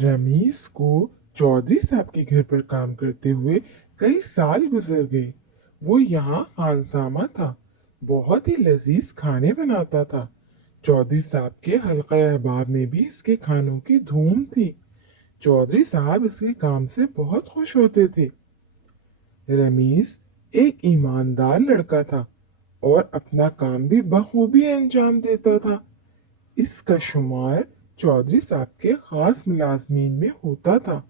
रमीज को चौधरी साहब के घर पर काम करते हुए कई साल गुजर गए। वो यहाँ खानसामा था। बहुत ही लजीज खाने बनाता था। चौधरी साहब के हल्का अहबाब में भी इसके खानों की धूम थी। चौधरी साहब इसके काम से बहुत खुश होते थे। रमीज एक ईमानदार लड़का था और अपना काम भी बखूबी अंजाम देता था। इसका शुमार चौधरी साहब के खास मुलाजमीन में होता था।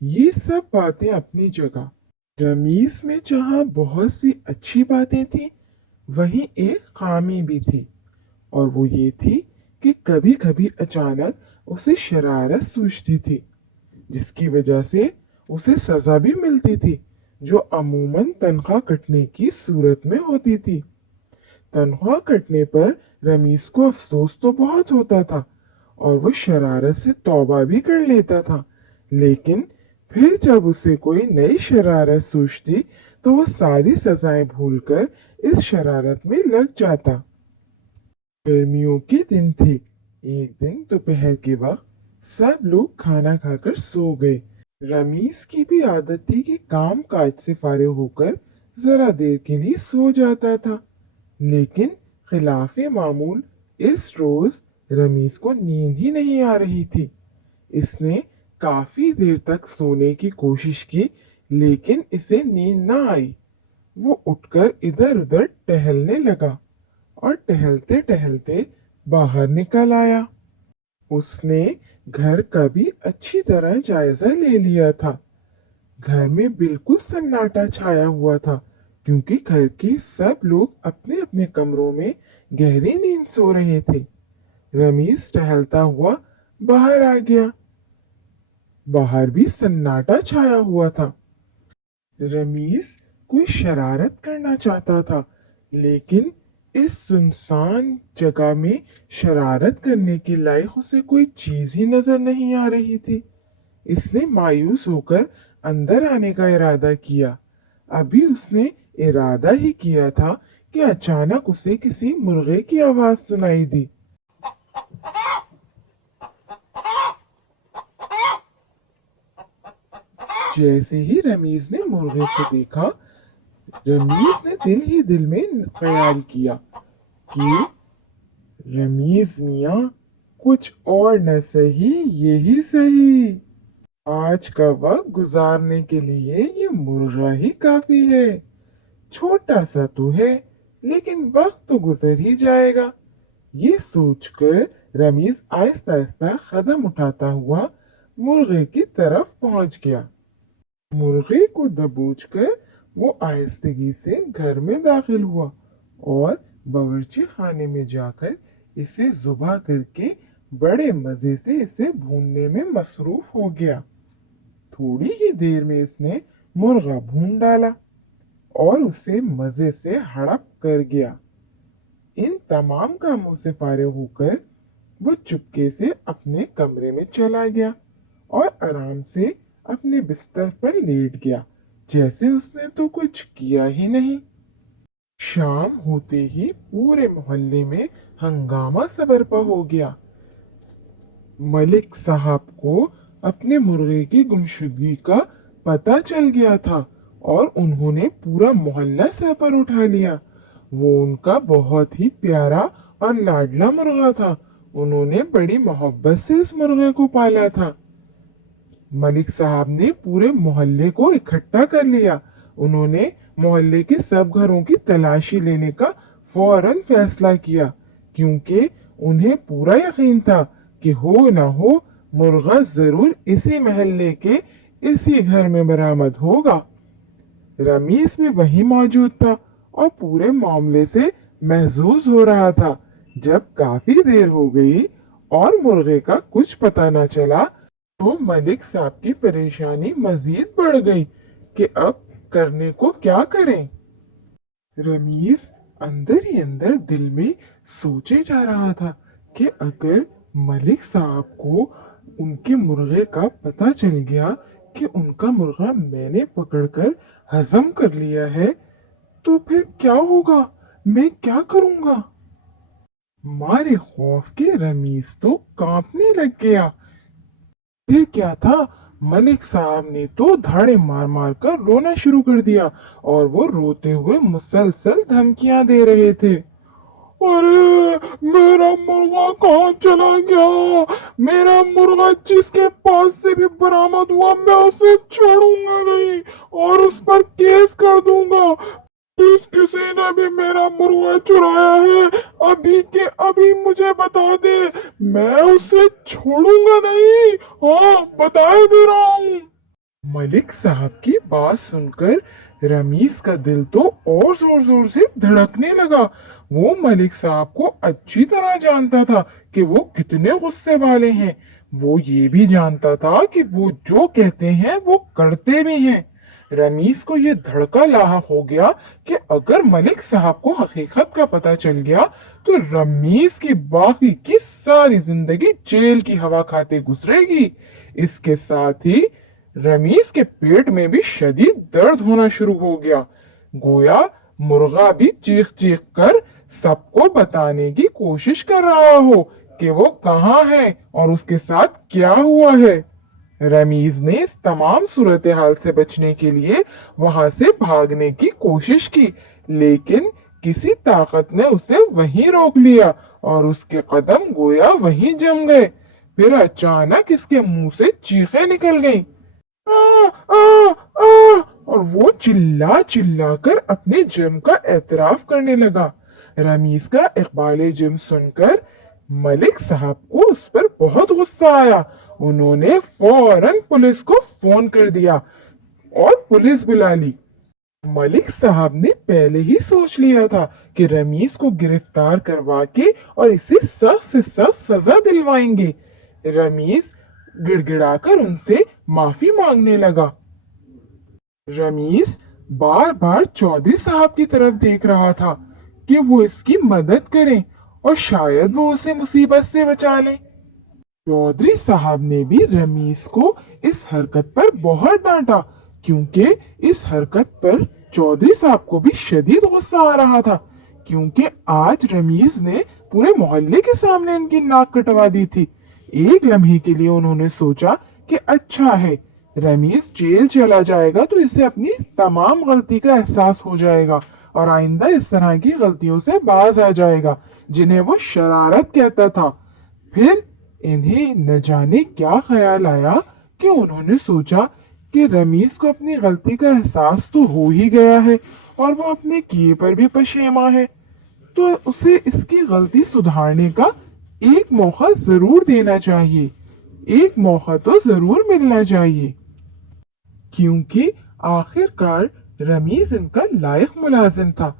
ये सब बातें अपनी जगह। रमीज में जहाँ बहुत सी अच्छी बातें थी, वहीं एक खामी भी थी। और वो ये थी कि कभी कभी अचानक उसे शरारत सूझती थी, जिसकी वजह से उसे सजा भी मिलती थी, जो अमूमन तनख्वाह कटने की सूरत में होती थी। तनख्वाह कटने पर रमीज को अफसोस तो बहुत होता था और वो शरारत से तौबा भी कर लेता था। लेकिन फिर जब उसे कोई नई शरारत सूझती तो वो सारी सजाएं भूलकर इस शरारत में लग जाता। गर्मियों के दिन थे। एक दिन दोपहर के वक्त सब लोग खाना खाकर सो गए। रमीज की भी आदत थी कि काम काज से फारिग होकर जरा देर के लिए सो जाता था। लेकिन खिलाफे मामूल इस रोज रमीज को नींद ही नहीं आ रही थी। इसने काफी देर तक सोने की कोशिश की, लेकिन इसे नींद ना आई। वो उठकर इधर उधर टहलने लगा और टहलते टहलते बाहर निकल आया। उसने घर का भी अच्छी तरह जायजा ले लिया था। घर में बिल्कुल सन्नाटा छाया हुआ था, क्योंकि घर के सब लोग अपने अपने कमरों में गहरी नींद सो रहे थे। रमीज टहलता हुआ बाहर आ गया। बाहर भी सन्नाटा छाया हुआ था। रमीज कोई शरारत करना चाहता था, लेकिन इस सुनसान जगह में शरारत करने के लायक उसे कोई चीज ही नजर नहीं आ रही थी। इसने मायूस होकर अंदर आने का इरादा किया। अभी उसने इरादा ही किया था कि अचानक उसे किसी मुर्गे की आवाज सुनाई दी। जैसे ही रमीज ने मुर्गे को देखा, रमीज ने दिल ही दिल में ख्याल किया कि रमीज मियाँ, कुछ और न सही, यही सही। आज का वक्त गुजारने के लिए ये मुर्गा ही काफी है। छोटा सा तो है, लेकिन वक्त तो गुजर ही जाएगा। ये सोचकर रमीज आहिस्ता आहिस्ता कदम उठाता हुआ मुर्गे की तरफ पहुंच गया। मुर्गे को दबोचकर वो आहिस्तगी से घर में दाखिल हुआ और बावर्ची खाने में जाकर इसे ज़ुबा करके बड़े मजे से इसे भूनने में मसरूफ हो गया। थोड़ी ही देर में इसने मुर्गा भून डाला और उसे मजे से हड़प कर गया। इन तमाम कामों से फारिग होकर वो चुपके से अपने कमरे में चला गया और आराम से अपने बिस्तर पर लेट गया, जैसे उसने तो कुछ किया ही नहीं। शाम होते ही पूरे मोहल्ले में हंगामा सा बरपा हो गया। मलिक साहब को अपने मुर्गे की गुमशुदगी का पता चल गया था और उन्होंने पूरा मोहल्ला सर पर उठा लिया। वो उनका बहुत ही प्यारा और लाडला मुर्गा था। उन्होंने बड़ी मोहब्बत से इस मुर्गे को पाला था। मलिक साहब ने पूरे मोहल्ले को इकट्ठा कर लिया। उन्होंने मोहल्ले के सब घरों की तलाशी लेने का फौरन फैसला किया, क्योंकि उन्हें पूरा यकीन था कि हो ना हो मुर्गा जरूर इसी मोहल्ले के इसी घर में बरामद होगा। रमीज भी वहीं मौजूद था और पूरे मामले से महजूज हो रहा था। जब काफी देर हो गई और मुर्गे का कुछ पता न चला, तो मलिक साहब की परेशानी मजीद बढ़ गई कि अब करने को क्या करें। रमीज अंदर ही अंदर दिल में सोचे जा रहा था कि अगर मलिक साहब को उनके मुर्गे का पता चल गया कि उनका मुर्गा मैंने पकड़कर हजम कर लिया है, तो फिर क्या होगा, मैं क्या करूंगा। मारे खौफ के रमीज तो कांपने लग गया। फिर क्या था, मलिक साहब ने तो धाड़े मार मार कर रोना शुरू कर दिया और वो रोते हुए मुसलसल धमकियां दे रहे थे। अरे मेरा मुर्गा कहाँ चला गया? मेरा मुर्गा जिसके पास से भी बरामद हुआ मैं उसे छोड़ूंगा नहीं और उस पर केस कर दूंगा। प्लीज किसी ने भी मेरा मुर्गा चुराया है अभी के अभी मुझे बता दे, मैं उसे छोड़ूंगा नहीं। हाँ बताए दे रहा हूँ। मलिक साहब की बात सुनकर रमीज का दिल तो और जोर जोर से धड़कने लगा। वो मलिक साहब को अच्छी तरह जानता था कि वो कितने गुस्से वाले हैं। वो ये भी जानता था कि वो जो कहते हैं वो करते भी हैं। रमीज को ये धड़का लाहा हो गया कि अगर मलिक साहब को हकीकत का पता चल गया तो रमीज की बाकी की सारी जिंदगी जेल की हवा खाते गुजरेगी। इसके साथ ही रमीज के पेट में भी शदीद दर्द होना शुरू हो गया। गोया मुर्गा भी चीख चीख कर सबको बताने की कोशिश कर रहा हो कि वो कहाँ है और उसके साथ क्या हुआ है। रमीज ने इस तमाम सूरत हाल से बचने के लिए वहां से भागने की कोशिश की, लेकिन किसी ताकत ने उसे वहीं रोक लिया और उसके कदम गोया वहीं जम गए। फिर अचानक इसके मुंह से चीखें निकल गईं। आ, आ, आ, और वो चिल्ला चिल्ला कर अपने जुर्म का एतराफ करने लगा। रमीज का इकबाल जुर्म सुनकर मलिक साहब को उस पर बहुत गुस्सा आया। उन्होंने फौरन पुलिस को फोन कर दिया और पुलिस बुला ली। मलिक साहब ने पहले ही सोच लिया था कि रमीज को गिरफ्तार करवा के और इसे सख्त से सख्त सजा दिलवाएंगे। रमीज गिड़गिड़ाकर उनसे माफी मांगने लगा। रमीज बार बार चौधरी साहब की तरफ देख रहा था कि वो इसकी मदद करें और शायद वो उसे मुसीबत से बचा लें। चौधरी साहब ने भी रमीज को इस हरकत पर बहुत डांटा, क्योंकि इस हरकत पर चौधरी साहब को भी शदीद गुस्सा आ रहा था, क्योंकि आज रमीज ने पूरे मोहल्ले के सामने इनकी नाक कटवा दी थी। एक लम्हे के लिए उन्होंने सोचा कि अच्छा है, रमीज जेल चला जाएगा तो इसे अपनी तमाम गलती का एहसास हो जाएगा और आइंदा इस तरह की गलतियों से बाज आ जाएगा जिन्हें वो शरारत कहता था। फिर इन्हें न जाने क्या ख्याल आया कि उन्होंने सोचा कि रमीज को अपनी गलती का एहसास तो हो ही गया है और वो अपने किए पर भी पशेमा है, तो उसे इसकी गलती सुधारने का एक मौका जरूर देना चाहिए। एक मौका तो जरूर मिलना चाहिए, क्योंकि आखिरकार रमीज इनका लायक मुलाजिम था।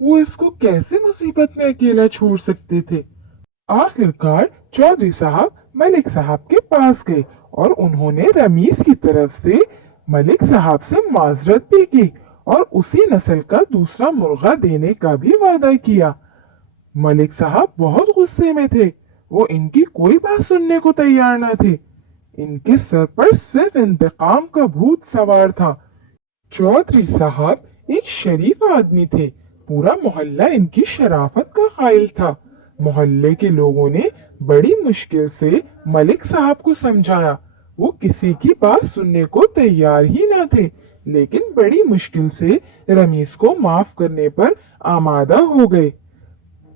वो इसको कैसे मुसीबत में अकेला छोड़ सकते थे। आखिरकार चौधरी साहब मलिक साहब के पास गए और उन्होंने रमीज की तरफ से मलिक साहब से माजरत भी की और उसी नस्ल का दूसरा मुर्गा देने का भी वादा किया। मलिक साहब बहुत गुस्से में थे। वो इनकी कोई बात सुनने को तैयार न थे। इनके सर पर सिर्फ इंतकाम का भूत सवार था। चौधरी साहब एक शरीफ आदमी थे। पूरा मोहल्ला इनकी शराफत का कायल था। मोहल्ले के लोगों ने बड़ी मुश्किल से मलिक साहब को समझाया। वो किसी की बात सुनने को तैयार ही न थे, लेकिन बड़ी मुश्किल से रमीज को माफ करने पर आमादा हो गए।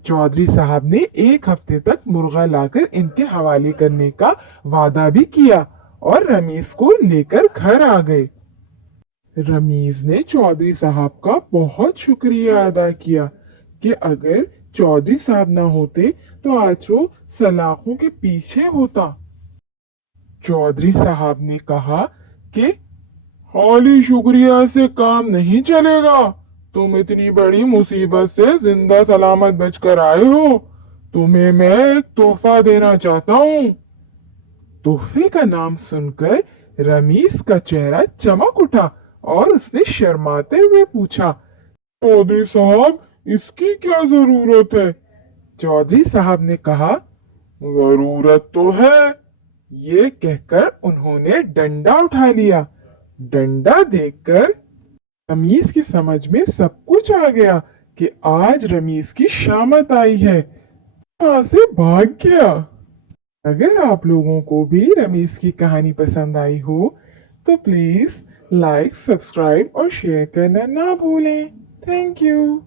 चौधरी साहब ने एक हफ्ते तक मुर्गा लाकर इनके हवाले करने का वादा भी किया और रमीज को लेकर घर आ गए। रमीज ने चौधरी साहब का बहुत शुक्रिया अदा किया कि अगर चौधरी साहब ना होते तो आज वो सलाखों के पीछे होता। चौधरी साहब ने कहा कि खाली शुक्रिया से काम नहीं चलेगा। तुम इतनी बड़ी मुसीबत से जिंदा सलामत बचकर आए हो। तुम्हें मैं एक तोहफा देना चाहता हूँ। तोहफे का नाम सुनकर रमीज का चेहरा चमक उठा और उसने शर्माते हुए पूछा, चौधरी साहब इसकी क्या जरूरत है? चौधरी साहब ने कहा, जरूरत तो है। ये कहकर उन्होंने डंडा उठा लिया। डंडा देखकर रमीज की समझ में सब कुछ आ गया कि आज रमीज की शामत आई है। वहां से भाग गया। अगर आप लोगों को भी रमेश की कहानी पसंद आई हो तो प्लीज़ लाइक, सब्सक्राइब और शेयर करना ना भूलें। Thank you.